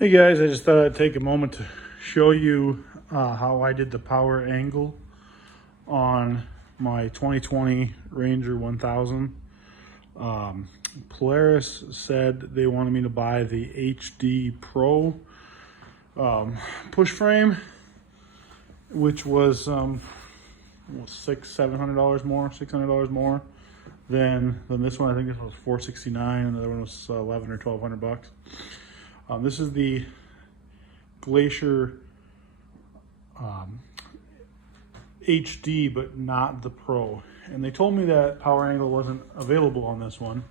Hey guys, I just thought I'd take a moment to show you how I did the power angle on my 2020 Ranger 1000. Polaris said they wanted me to buy the HD Pro push frame, which was $600-700 more, $600 more than this one. I think this was $469, and the other one was $1,100 or $1,200. This is the Glacier HD, but not the Pro. And they told me that power angle wasn't available on this one.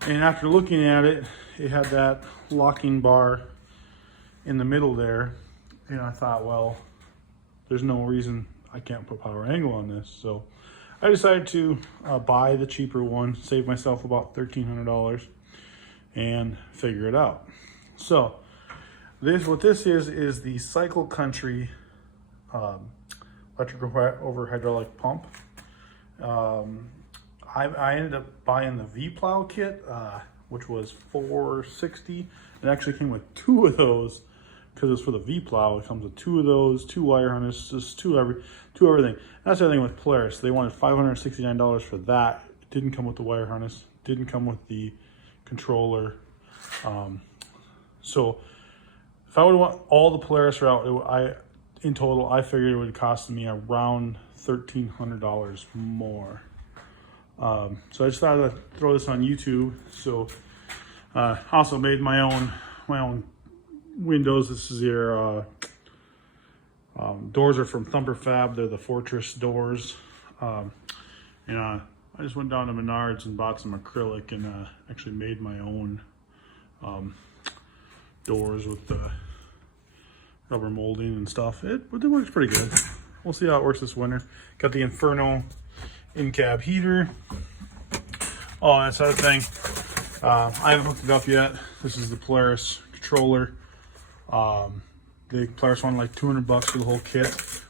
And after looking at it, it had that locking bar in the middle there. And I thought, well, there's no reason I can't put power angle on this. So I decided to buy the cheaper one, save myself about $1,300 and figure it out. So what this is the Cycle Country electric over hydraulic pump. I ended up buying the V-plow kit, which was $460. It actually came with two of those because it's for the V-plow. It comes with two of those, two wire harnesses, two everything. That's the other thing with Polaris. They wanted $569 for that. It didn't come with the wire harness. Didn't come with the controller. So if I would want all the Polaris route, in total, I figured it would cost me around $1,300 more. So I just thought I'd throw this on YouTube. So also made my own windows. This is your doors are from Thumper Fab. They're the Fortress doors. I just went down to Menards and bought some acrylic and actually made my own doors with the rubber molding and stuff. It works pretty good. We'll see how it works this winter. Got the Inferno in-cab heater. Oh, and that's the other thing. I haven't hooked it up yet. This is the Polaris controller. The Polaris wanted like $200 for the whole kit.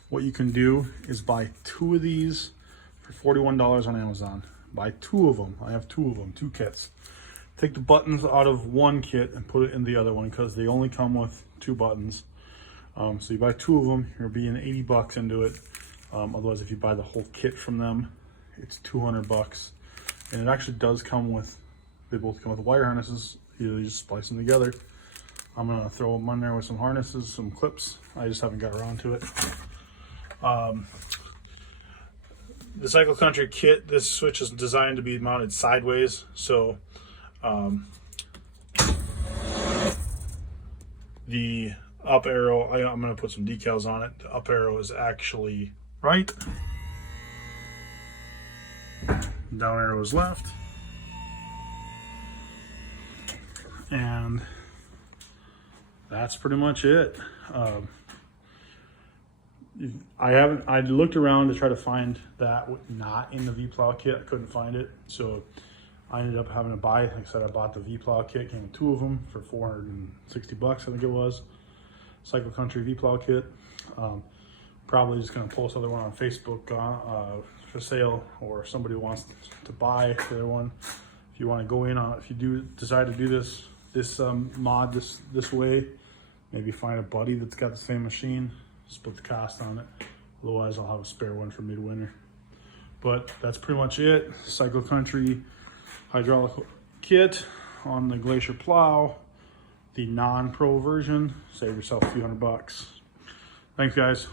What you can do is buy two of these for $41 on Amazon. Buy two of them. I have two of them, two kits. Take the buttons out of one kit and put it in the other one because they only come with two buttons. So you buy two of them, you're being $80 into it. Otherwise, if you buy the whole kit from them, it's $200. And it actually does come with, they both come with wire harnesses. You just splice them together. I'm gonna throw them on there with some harnesses, some clips. I just haven't got around to it. The Cycle Country kit, this switch is designed to be mounted sideways. So the up arrow, I'm going to put some decals on it. The up arrow is actually right. Down arrow is left. And that's pretty much it. I looked around to try to find that not in the V-plow kit. I couldn't find it. So I ended up having to buy, like I said, I bought the V-plow kit, came with two of them for $460, I think it was. Cycle Country V-plow kit. Probably just gonna post another one on Facebook for sale, or if somebody wants to buy the other one. If you want to go in on, if you do decide to do this mod this way, maybe find a buddy that's got the same machine, split the cost on it. Otherwise, I'll have a spare one for midwinter. But that's pretty much it. Cycle Country hydraulic kit on the Glacier plow, the non-pro version. Save yourself a few $100. Thanks, guys.